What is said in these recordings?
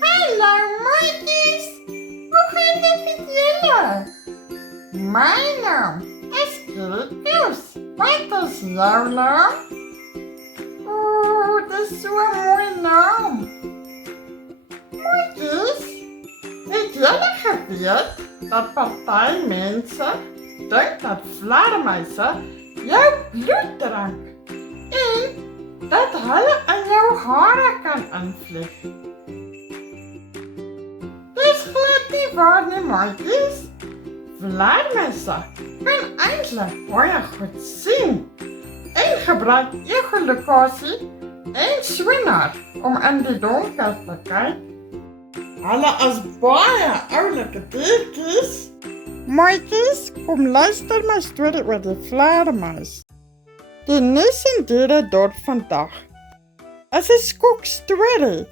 Hallo maatjes, hoe gaat het met jullie? Mijn naam is Kirikus. Wat is jouw naam? Oeh, dat is zo'n mooie naam. Maatjes, het jullie geweet dat partij mensen denken dat vleermuizen jouw bloed drinken en dat hulle in jou hare kan invlieg? Dis glad nie waar nie, maatjies. Vleermuise kan eintlik baie goed sien en gebruik echolocasie en sonar om in die donker te kyk. Hulle is baie oulike diertjies. Maatjies, kom luister my storie oor die vleermuis. Die nuus en diere dorp vandag is 'n skokstorie.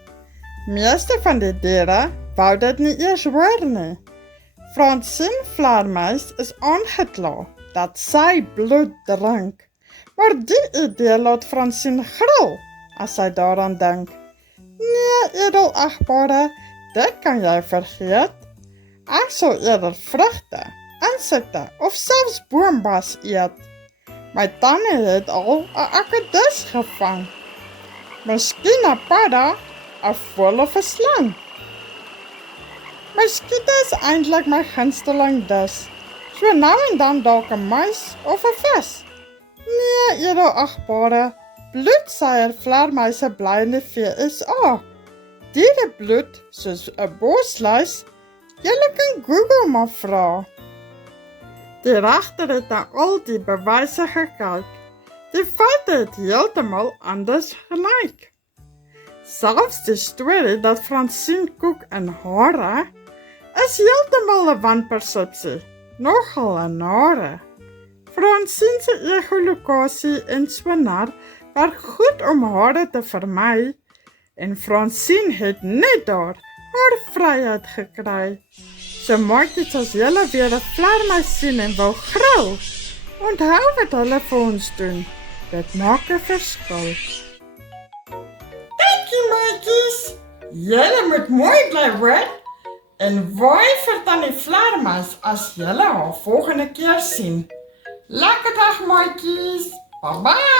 Meeste van die diere wou dit nie eers hoor nie. Fransien vleermuis is aangekla dat sy bloed drink. Maar die idee laat Fransien gril as sy daaraan dink. Nee, edelagbare, dit kan jy vergeet. Ek sal eerder vrugte, insekte of selfs boombas eet. My tannie het al 'n akedus gevang. Miskien 'n padda, 'n voël of 'n slang. My skiete is eintlik my gunsteling dis. So nou en dan dalk 'n muis of 'n vis. Nee, edelagbare, bloedseier vleermuise bly in die VSA. Dierebloed soos 'n bosluis, julle kan Google maar vra. Die regter het na al die bewyse gekyk. Die feite het heeltemal anders gelyk. Selfs die storie dat Fransien koek in hare is heeltemal 'n wanpersepsie, nogal 'n nare. Fransien se echolocasie en sonar werk goed om hare te vermy en Fransien het net daar haar vryheid gekry. So maatjies, as julle weer 'n vleermuis sien en wil gril, onthou wat hulle vir ons doen. Dit maak 'n verskil. Dankie maatjies, julle moet mooi bly hoor en waai vir tannie vleermuis as julle haar volgende keer sien. Lekker dag maatjies, bye bye.